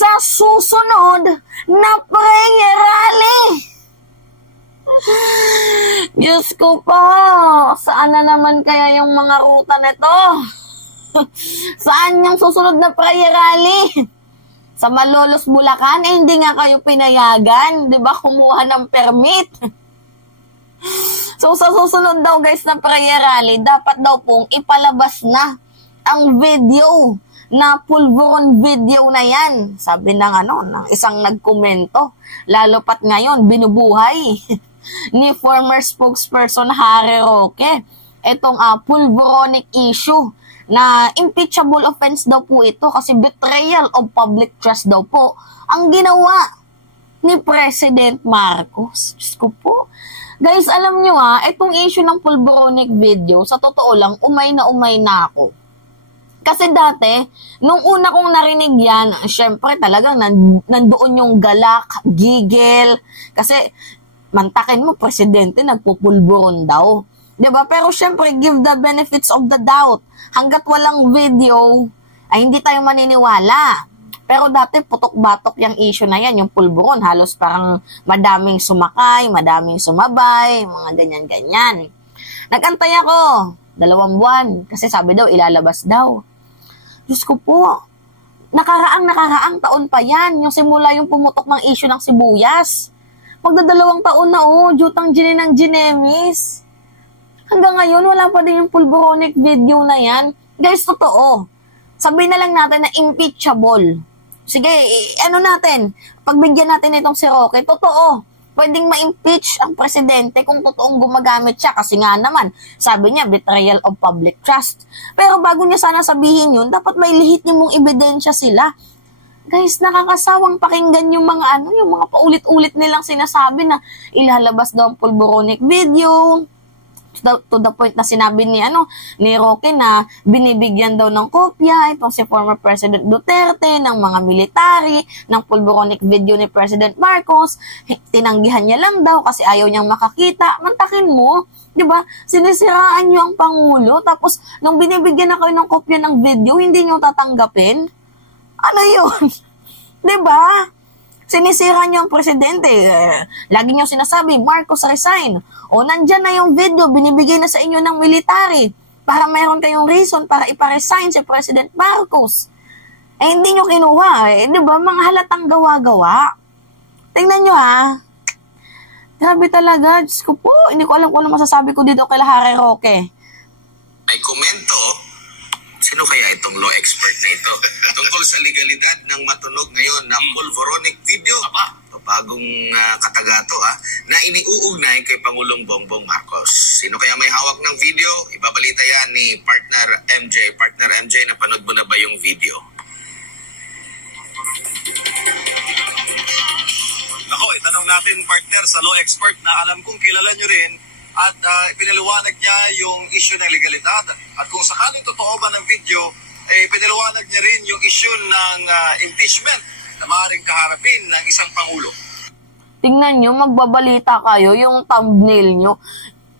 sa susunod na prayer rally. Diyos ko po, saan na naman kaya yung mga ruta nito? Saan yung susunod na prayer rally? Sa Malolos, Bulacan, hindi nga kayo pinayagan, di ba? Kumuha ng permit. So, sa susunod daw guys na prayer rally, dapat daw pong ipalabas na ang video na pulburon video na yan. Sabi ng ng isang nagkomento. Lalo pat ngayon, binubuhay ni former spokesperson Harry Roque itong pulburonic issue na impeachable offense daw po ito kasi betrayal of public trust daw po ang ginawa ni President Marcos. Diyos ko po. Guys, alam nyo itong issue ng pulburonic video, sa totoo lang, umay na ako. Kasi dati, nung una kong narinig yan, syempre talagang nandoon yung galak, gigil, kasi mantakin mo, presidente, nagpupulburon daw. Diba? Pero syempre, give the benefits of the doubt. Hanggat walang video, ay hindi tayo maniniwala. Pero dati, putok-batok yung issue na yan, yung pulburon. Halos parang madaming sumakay, madaming sumabay, mga ganyan-ganyan. Nagantay ako, 2 buwan, kasi sabi daw, ilalabas daw. Diyos ko po, nakaraang taon pa yan, yung simula yung pumutok ng issue ng sibuyas. Magdadalawang taon na jutang ng Ginemis. Hanggang ngayon, wala pa din yung pulburonic video na yan. Guys, totoo. Sabihin na lang natin na impeachable. Sige, natin, pagbigyan natin itong si Roque, totoo. Pwedeng ma-impeach ang presidente kung totoong gumagamit siya. Kasi nga naman, sabi niya, betrayal of public trust. Pero bago niya sana sabihin yun, dapat may lihit niyo mong ebidensya sila. Guys, nakakasawang pakinggan yung mga yung mga paulit-ulit nilang sinasabi na ilalabas daw ang pulburonic video. To the point na sinabi ni Roque na binibigyan daw ng kopya itong si former President Duterte ng mga military ng pulburonic video ni President Marcos. Tinanggihan niya lang daw kasi ayaw niyang makakita. Mantakin mo, di ba? Sinisiraan niyo ang Pangulo tapos nung binibigyan na kayo ng kopya ng video, hindi niyo tatanggapin? Ano yun? Di ba? Sinisira niyo ang presidente. Lagi niyo sinasabi, Marcos resign. O nandyan na yung video, binibigay na sa inyo ng military para mayroon kayong reason para iparesign si President Marcos. Hindi niyo kinuha. Di ba? Mga halatang gawa-gawa. Tingnan niyo Grabe talaga. Diyos ko po. Hindi ko alam kung ano masasabi ko dito kay Harry Roque. May komento. Sino kaya itong law expert na ito? Tungkol sa legalidad ng matunog ngayon na pulburonic video. Bagong katagato na iniuugnay kay Pangulong Bongbong Marcos. Sino kaya may hawak ng video? Ibabalita yan ni Partner MJ. Partner MJ, napanood mo na ba yung video? Nako, itanong natin partner sa law expert na alam kong kilala nyo rin at pinaliwanag niya yung issue ng legalidad. At kung sakaling totoo ba ng video, pinaliwanag niya rin yung issue ng impeachment na maaaring kaharapin ng isang Pangulo. Tingnan nyo, magbabalita kayo yung thumbnail nyo.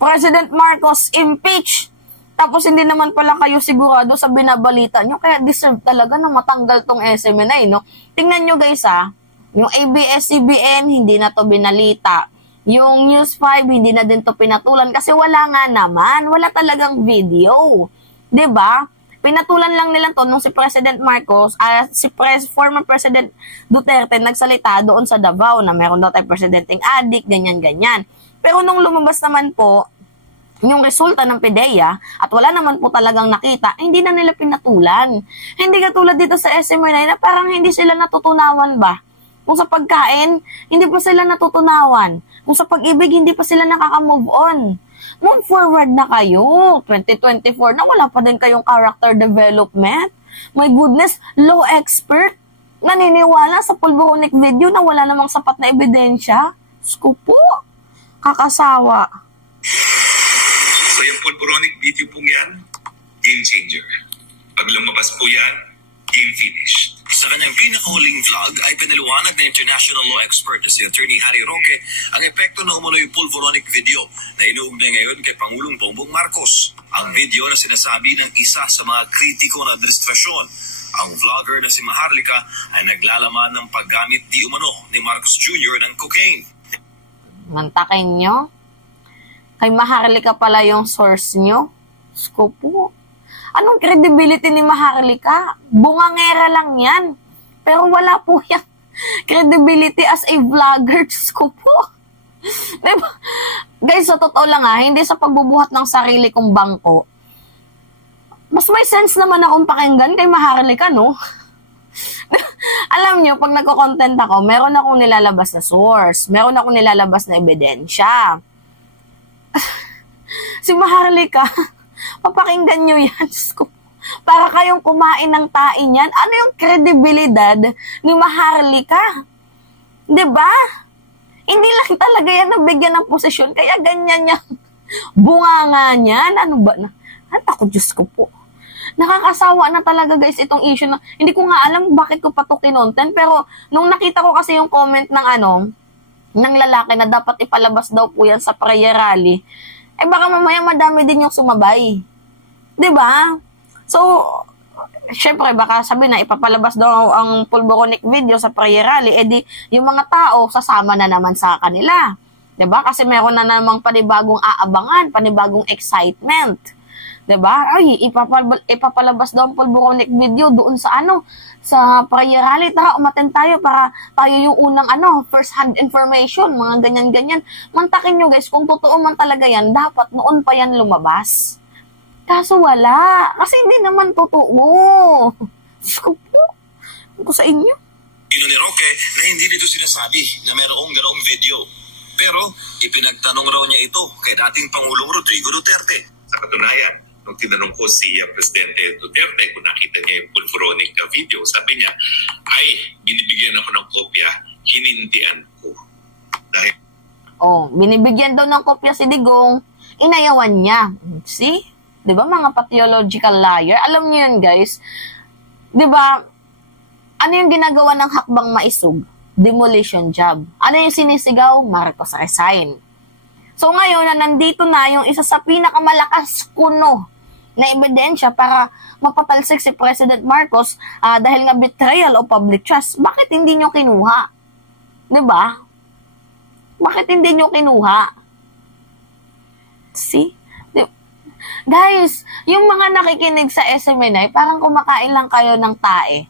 President Marcos impeach. Tapos hindi naman pala kayo sigurado sa binabalita nyo. Kaya deserve talaga na matanggal tong SMNI, no? Tingnan nyo guys yung ABS-CBN hindi na to binalita. Yung News 5 hindi na din to pinatulan kasi wala nga naman. Wala talagang video. 'Di ba? Pinatulan lang nila to nung si President Marcos, former President Duterte nagsalita doon sa Davao na meron daw tayong presidenteng addict, ganyan-ganyan. Pero nung lumabas naman po yung resulta ng PDEA at wala naman po talagang nakita, hindi na nila pinatulan. Hindi katulad dito sa SMNI na parang hindi sila natutunawan ba? Kung sa pagkain, hindi pa sila natutunawan. Kung sa pag-ibig, hindi pa sila nakaka-move on. Move forward na kayo. 2024 na wala pa din kayong character development. My goodness, law expert, naniniwala sa pulburonic video na wala namang sapat na ebidensya. Sko po, kakasawa. So yung pulburonic video pong yan, game changer. Pag lumabas po yan, game finished. Sa kanyang pinakahuling vlog ay pinaliwanag na international law expert na si Attorney Harry Roque ang epekto na umunoy pulburonic video na inuugnay ngayon kay Pangulong Bongbong Marcos. Ang video na sinasabi ng isa sa mga kritiko na administrasyon Ang vlogger na si Maharlika ay naglalaman ng paggamit di umano ni Marcos Jr. ng cocaine. Mantakin nyo? Kay Maharlika pala yung source nyo? Sko po. Anong credibility ni Maharlika? Bungangera lang yan. Pero wala po yung credibility as a vlogger. Sko po. Diba? Guys, sa totoo lang hindi sa pagbubuhat ng sarili kong bangko. Mas may sense naman akong pakinggan kay Maharlika, no? Alam nyo, pag nagko-content ako, meron akong nilalabas na source. Meron akong nilalabas na ebidensya. Si Maharlika, papakinggan nyo yan. Para kayong kumain ng tae niyan. Ano yung kredibilidad ni Maharlika? Diba? Hindi lang talaga yan nabigyan ng posisyon. Kaya ganyan yung bunganga niyan. Ano ba na? Ako, Diyos ko po. Nakakasawa na talaga guys itong issue na hindi ko nga alam bakit ko pa to kinontent, pero nung nakita ko kasi yung comment ng ng lalaki na dapat ipalabas daw po yan sa prayer rally, baka mamaya madami din yung sumabay. 'Di ba? So, syempre baka sabi na ipapalabas daw ang pulboronic video sa prayer rally, di yung mga tao sasama na naman sa kanila. 'Di ba? Kasi meron na namang panibagong aabangan, panibagong excitement. Diba? Ay, ipapalabas daw ang pulboronic video doon sa sa prayer rally. Tara, umaten tayo para tayo yung unang first hand information, mga ganyan-ganyan. Mantakin nyo guys, kung totoo man talaga yan, dapat noon pa yan lumabas. Kaso wala. Kasi hindi naman totoo. Sko po. Ako sa inyo. Ino ni Roque na hindi nito sinasabi na mayroong ganoong video. Pero ipinagtanong raw niya ito kay dating Pangulong Rodrigo Duterte. Sa katunayan, nung tinanong ko si Presidente Duterte kung nakita niya yung pulboronic video, sabi niya, ay, binibigyan ako ng kopya, hinindian ko. Dahil... binibigyan daw ng kopya si Digong, inayawan niya. See? Diba mga pathological liar? Alam niyo yun guys. Diba, ano yung ginagawa ng hakbang maisog? Demolition job. Ano yung sinisigaw? Marcos resign. So ngayon na nandito na yung isa sa pinakamalakas kuno na ebidensya para mapatalsik si President Marcos dahil nga betrayal o public trust, bakit hindi nyo kinuha? Diba? Bakit hindi nyo kinuha? See? Guys, yung mga nakikinig sa SMNI, parang kumakain lang kayo ng tae.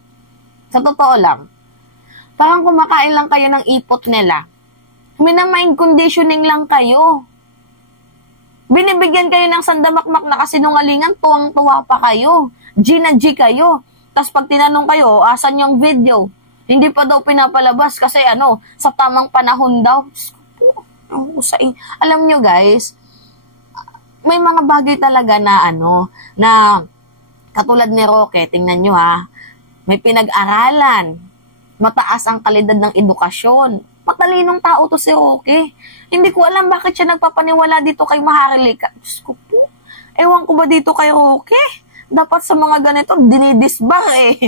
Sa totoo lang. Parang kumakain lang kayo ng ipot nila. Minamind conditioning lang kayo. Binibigyan kayo ng sandamakmak na kasinungalingan, tuwang-tuwa pa kayo. G na G kayo. Tapos pag tinanong kayo, asan yung video? Hindi pa daw pinapalabas kasi sa tamang panahon daw. Alam nyo guys, may mga bagay talaga na na katulad ni Roque, tingnan nyo may pinag-aralan. Mataas ang kalidad ng edukasyon. Matalinong tao to si Roque. Hindi ko alam bakit siya nagpapaniwala dito kay Maharlika. Diyos ko po. Ewan ko ba dito kay Roque? Dapat sa mga ganito, dinidisbar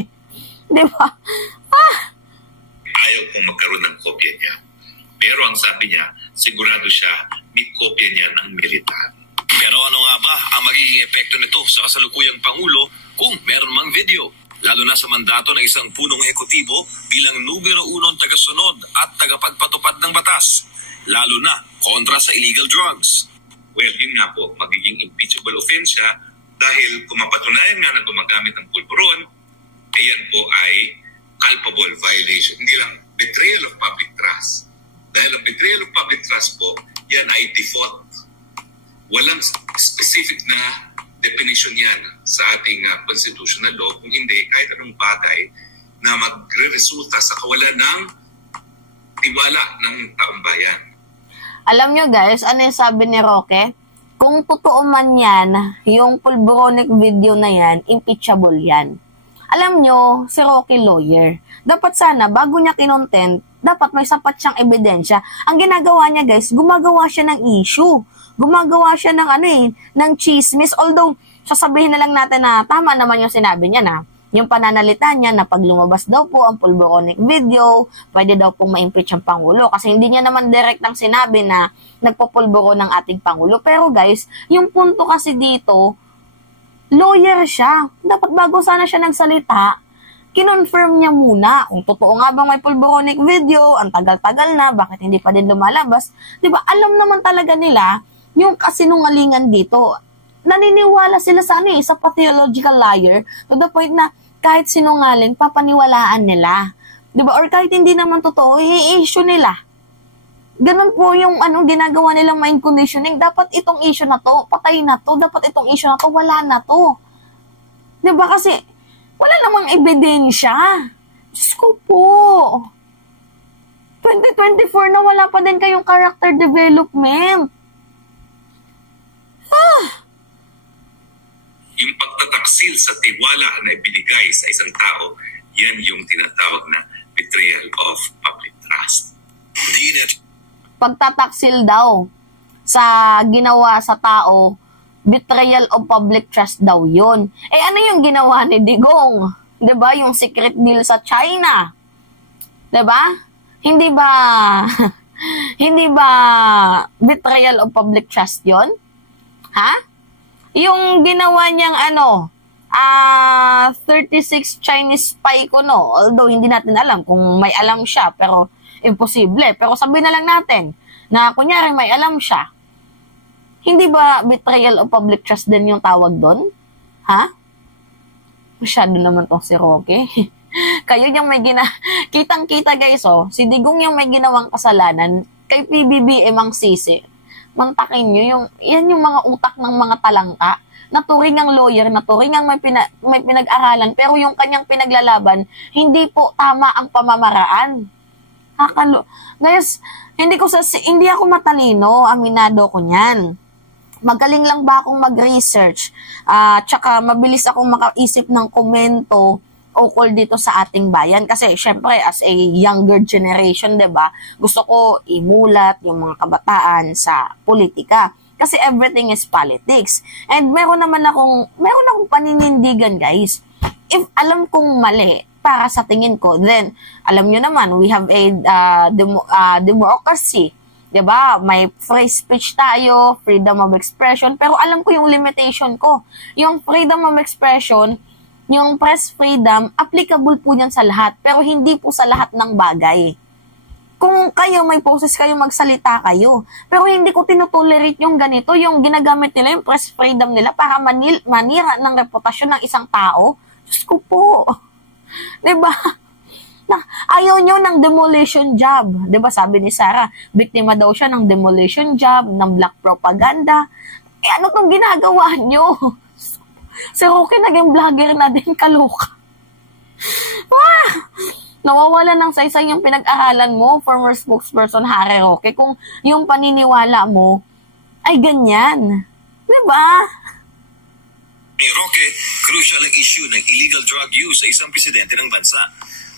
Di ba? Ayaw kong magkaroon ng kopya niya. Pero ang sabi niya, sigurado siya may kopya niya ng militar. Pero ano nga ba ang magiging epekto nito sa kasalukuyang Pangulo kung meron mang video? Lalo na sa mandato ng isang punong ekutibo bilang numero 1 tagasunod at tagapagpatupad ng batas. Lalo na kontra sa illegal drugs. Well, yun nga po, magiging impeachable offense siya dahil kung mapatunayan nga na gumagamit ng pulburon, ayan po ay culpable violation. Hindi lang betrayal of public trust. Dahil ang betrayal of public trust po, yan ay default. Walang specific na definition yan sa ating constitutional law, kung hindi kahit anong bagay na magre-resulta sa kawalan ng tiwala ng taong bayan. Alam nyo guys, ano yung sabi ni Roque? Kung totoo man yan, yung pulboronic video na yan, impeachable yan. Alam nyo, si Roque lawyer. Dapat sana, bago niya kinontent, dapat may sapat siyang ebidensya. Ang ginagawa niya guys, gumagawa siya ng issue. Gumagawa siya ng ng chismis. Although, sasabihin na lang natin na tama naman yung sinabi niya na yung pananalita niya na pag lumabas daw po ang pulboronic video, pwede daw pong ma-impeach ang Pangulo. Kasi hindi niya naman direktang sinabi na nagpupulboro ng ating Pangulo. Pero guys, yung punto kasi dito, lawyer siya. Dapat bago sana siya nagsalita, kinonfirm niya muna kung totoo nga bang may pulboronic video, ang tagal-tagal na, bakit hindi pa din lumalabas. Diba, alam naman talaga nila yung kasinungalingan dito. Naniniwala sila sa sa pathological liar to the point na kahit sinungaling, papaniwalaan nila. Diba? Or kahit hindi naman totoo, i-issue nila. Ganun po yung ginagawa nilang mind conditioning. Dapat itong issue na to, patay na to. Dapat itong issue na to, wala na to. Diba? Kasi wala namang ebidensya. Diyos ko po. 2024 na wala pa din kayong character development. Yung pagtataksil sa tiwala na ibinigay sa isang tao, yan yung tinatawag na betrayal of public trust. Pagtataksil daw sa ginawa sa tao, betrayal of public trust daw yun. Ano yung ginawa ni Digong? 'Di ba? Yung secret deal sa China. 'Di ba? Hindi ba betrayal of public trust yun? Ha? Yung ginawa niyang 36 Chinese spy ko, no? Although hindi natin alam kung may alam siya, pero imposible. Pero sabihin na lang natin na kunyari may alam siya. Hindi ba betrayal of public trust din yung tawag doon? Ha? Masyado naman tong si Roque. Kayo yung may kitang-kita guys, si Digong yung may ginawang kasalanan, kay PBBM ang sisi. Mantakin nyo, yan yung mga utak ng mga talangka, naturing ang lawyer, naturing ang may pinag-aralan, pero yung kanyang pinaglalaban, hindi po tama ang pamamaraan. Guys, hindi ako matalino, aminado ko niyan. Magaling lang ba akong mag-research? Tsaka mabilis akong makaisip ng komento ukol dito sa ating bayan. Kasi syempre, as a younger generation, 'di ba? Gusto ko imulat yung mga kabataan sa politika. Kasi everything is politics. And meron akong paninindigan, guys. If alam kong mali, para sa tingin ko, then alam nyo naman, we have a democracy. 'Di ba? May free speech tayo, freedom of expression, pero alam ko yung limitation ko. Yung freedom of expression, yung press freedom, applicable po yan sa lahat, pero hindi po sa lahat ng bagay. Kung kayo may process kayo, magsalita kayo. Pero hindi ko tinotolerate yung ganito, yung ginagamit nila, yung press freedom nila para manira ng reputasyon ng isang tao. Diyos ko po. 'Di ba? Ayaw nyo ng demolition job. 'Di ba sabi ni Sarah, biktima daw siya ng demolition job, ng black propaganda. Ano tong ginagawa nyo? Si Roque naging vlogger na din, kaloka. Nawawala ng saysay yung pinag-aralan mo, former spokesperson Harry Roque, kung yung paniniwala mo ay ganyan. Diba? Ni Roque, crucial ang issue ng illegal drug use sa isang presidente ng bansa,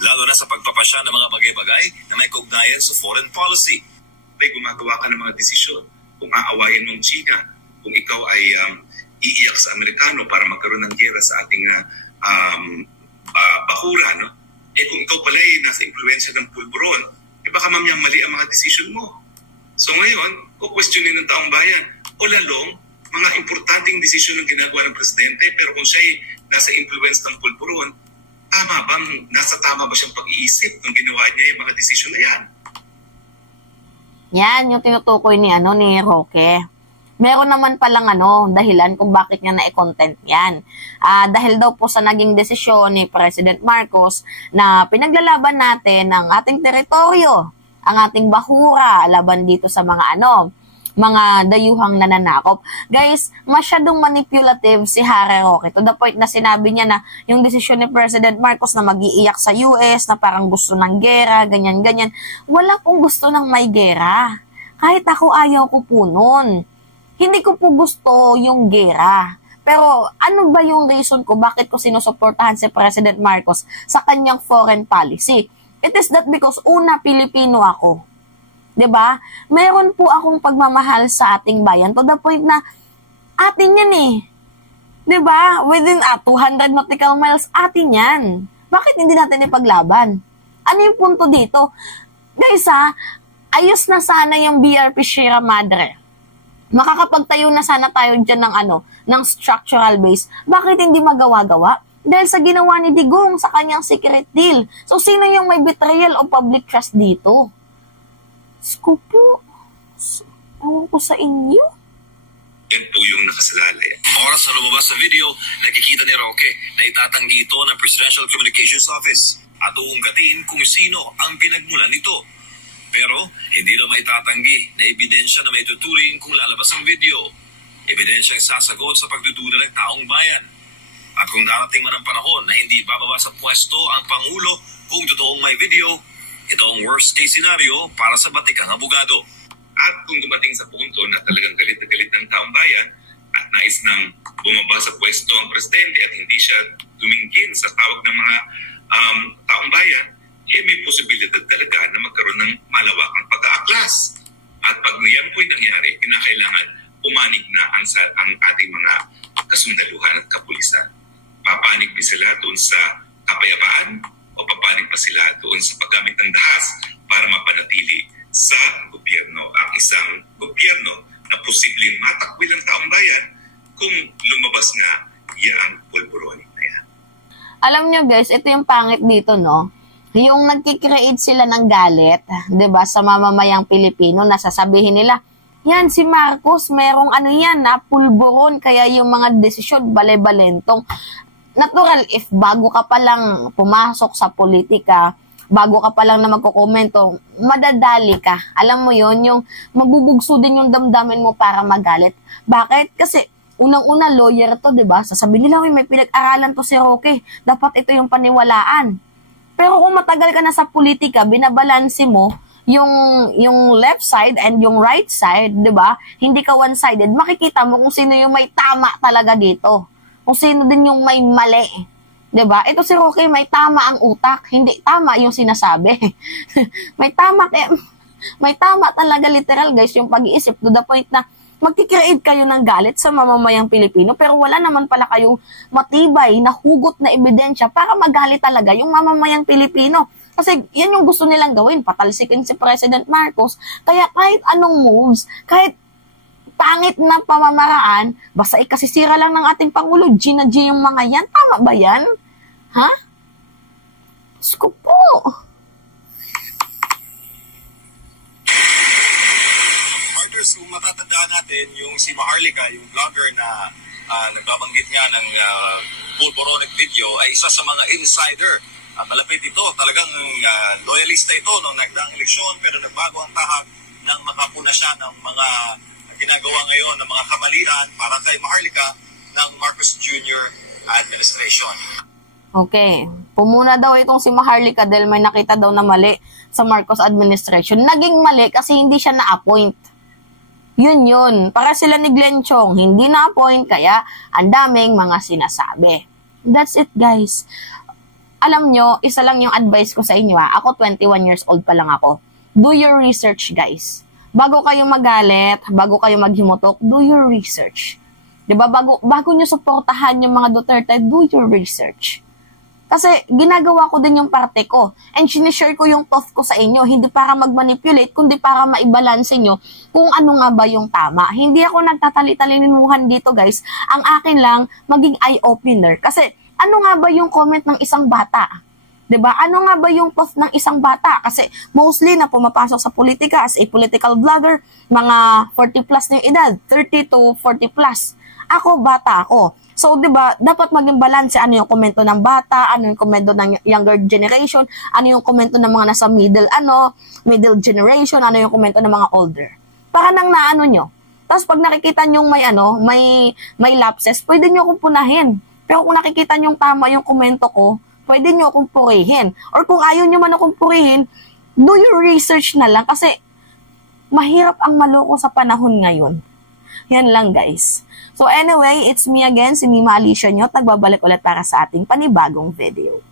lalo na sa pagpapasya ng mga bagay-bagay na may kaugnayan sa foreign policy. May gumagawa ka ng mga desisyon. Kung aawayin mong China, kung ikaw ay iiyak sa Amerikano para magkaroon ng gera sa ating bakura, no? Kung ikaw pala ay nasa impluensya ng pulburon, baka mamaya mali ang mga desisyon mo. So ngayon, kukwestiyonin ng taong bayan, o lalong, mga importanteng desisyon ng ginagawa ng presidente, pero kung siya ay nasa influence ng pulburon, nasa tama ba siyang pag-iisip nung ginawa niya yung mga desisyon na yan? Yan, yung tinutukoy ni Roque. Meron naman palang dahilan kung bakit niya na-content yan. Dahil daw po sa naging desisyon ni President Marcos na pinaglalaban natin ang ating teritoryo, ang ating bahura, laban dito sa mga mga dayuhang nananakop. Guys, masyadong manipulative si Harry Roque to the point na sinabi niya na yung desisyon ni President Marcos na mag-iiyak sa US, na parang gusto ng gera, ganyan-ganyan. Wala pong gusto ng may gera. Kahit ako ayaw ko po nun. Hindi ko po gusto yung gera. Pero ano ba yung reason ko bakit ko sinusuportahan si President Marcos sa kanyang foreign policy? It is that because una, Pilipino ako. 'Di ba? Meron po akong pagmamahal sa ating bayan to the point na atin yan eh. 'Di ba? Within 200 nautical miles atin yan. Bakit hindi natin ipaglaban? Ano yung punto dito? Guys ayos na sana yung BRP Sierra Madre. Makakapagtayo na sana tayo dyan ng ng structural base. Bakit hindi magawa-gawa? Dahil sa ginawa ni Digong sa kanyang secret deal. So, sino yung may betrayal o public trust dito? Sko po. Ewan ko sa inyo. Yan po yung nakasalalay. Oras na lumabas sa video, nakikita ni Roque na itatanggi ito ng Presidential Communications Office at uunggatin kung sino ang pinagmulan nito. Pero hindi na maitatanggi na ebidensya na may tuturing kung lalabas ang video. Ebidensya ang sasagot sa pagdududa ng taong bayan. At kung darating man ang panahon na hindi bababa sa pwesto ang Pangulo kung totoong may video, ito ang worst case scenario para sa batikang abogado. At kung dumating sa punto na talagang galit na galit ng taong bayan at nais nang bumaba sa pwesto ang presidente at hindi siya tumingin sa tawag ng mga taong bayan, may posibilidad talaga na magkaroon ng malawakang pag-aaklas. At pag yan po'y nangyari, kinakailangan pumanig na ang ating mga kasundaluhan at kapulisan. Papanig ba sila doon sa kapayapaan o papanig pa sila doon sa paggamit ng dahas para mapanatili sa gobyerno ang isang gobyerno na posibleng matakwil ang taong bayan kung lumabas nga yang pulburonik na yan. Alam nyo guys, ito yung pangit dito, no? Yung nagkikreate sila ng galit, 'di ba, sa mamamayang Pilipino, nasasabihin nila, yan si Marcos, merong ano yan, na pulburon, kaya yung mga desisyon bale-balentong. Natural, if bago ka pa lang pumasok sa politika, bago ka pa lang na magkukomento, madadali ka. Alam mo yon, yung mabubugso din yung damdamin mo para magalit. Bakit? Kasi unang-una lawyer to, 'di ba? Sasabihin nila, may pinag-aralan to si Roque. Dapat ito yung paniwalaan. Pero kung matagal ka na sa politika, binabalanse mo yung left side and yung right side, 'di ba? Hindi ka one-sided. Makikita mo kung sino yung may tama talaga dito. Kung sino din yung may mali. 'Di ba? Ito si Roque, may tama ang utak, hindi tama yung sinasabi. may tama talaga literal guys yung pag-iisip, to the point na magkikreate kayo ng galit sa mamamayang Pilipino pero wala naman pala kayong matibay na hugot na ebidensya para magalit talaga yung mamamayang Pilipino. Kasi yan yung gusto nilang gawin, patalsikin si President Marcos. Kaya kahit anong moves, kahit pangit na pamamaraan, basta ikasisira lang ng ating Pangulo, G yung mga yan. Tama ba yan? Ha? Sko po. Partners, kung matatandaan natin, yung si Maharlika, yung vlogger na nagbabanggit nga ng pulboronic video, ay isa sa mga insider. Malapit ito, talagang loyalista ito nung nagdaang eleksyon, pero nagbago ang tahak nang makapuna siya ng mga ginagawa ngayon ng mga kamalian para kay Maharlika ng Marcos Jr. administration. Okay. Pumuna daw itong si Maharlika dahil may nakita daw na mali sa Marcos administration. Naging mali kasi hindi siya na-appoint. Yun. Para sila ni Glenn Chong, hindi na-appoint kaya ang daming mga sinasabi. That's it, guys. Alam nyo, isa lang yung advice ko sa inyo. Ako, 21 years old pa lang ako. Do your research, guys. Bago kayo magalit, bago kayo maghimutok, do your research. Diba? Bago nyo suportahan yung mga Duterte, do your research. Kasi ginagawa ko din yung parte ko. And sinishare ko yung thought ko sa inyo. Hindi para mag-manipulate, kundi para maibalanse nyo kung ano nga ba yung tama. Hindi ako nagtatali-talinuhan dito, guys. Ang akin lang, maging eye-opener. Kasi ano nga ba yung comment ng isang bata? 'Di ba? Ano nga ba yung thought ng isang bata? Kasi mostly na pumapasok sa politika as a political vlogger, mga 40 plus na yung edad, 30 to 40 plus. Ako, bata ako. So, 'di ba, dapat maging balance ano yung komento ng bata, ano yung komento ng younger generation, ano yung komento ng mga nasa middle generation, ano yung komento ng mga older. Para nang naano nyo. Tapos pag nakikita nyo may lapses, pwede nyo akong punahin. Pero kung nakikita nyo tama yung komento ko, pwede nyo akong purihin. Or kung ayaw nyo man akong purihin, do your research na lang kasi mahirap ang maloko sa panahon ngayon. Yan lang, guys. So anyway, it's me again, si Mima Alicia nyo. Nagbabalik ulit para sa ating panibagong video.